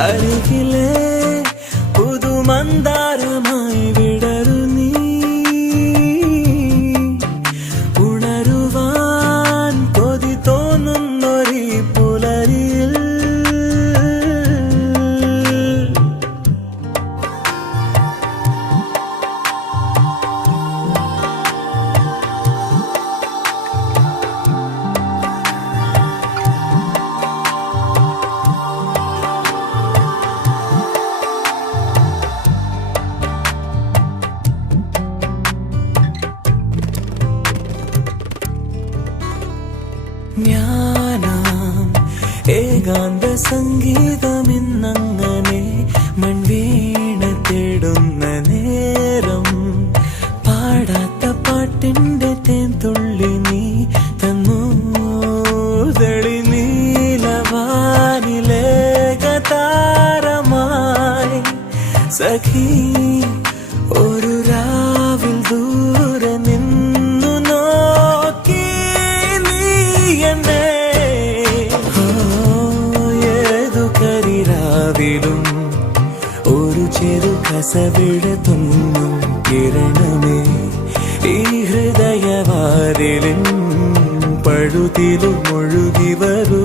അരികിലെ പുതുമന്ദാരമായി വിടരു നീ ഉണരുവാൻ കൊതി തോന്നുന്നൊരു പുലരിയിൽ ഞാനാം ഏകാന്ത സംഗീതമിന്നങ്ങനെ മൺവീണ തേടുന്ന നേരം പാടാത്ത പാട്ടിന്റെ തേൻ തുള്ളി നീ തന്നു തെളി നീലവാനിലേകതാരമായി സഖി ഒരു രാവിൽ ദൂരെ നിന്നു നോക്കി ഏതു കരിരാവിലും ഒരു ചെറു കസവിട തുന്നും കിരണമേ ഈ ഹൃദയവാതിലിൻ പഴുതിലും ഒഴുകി വരൂ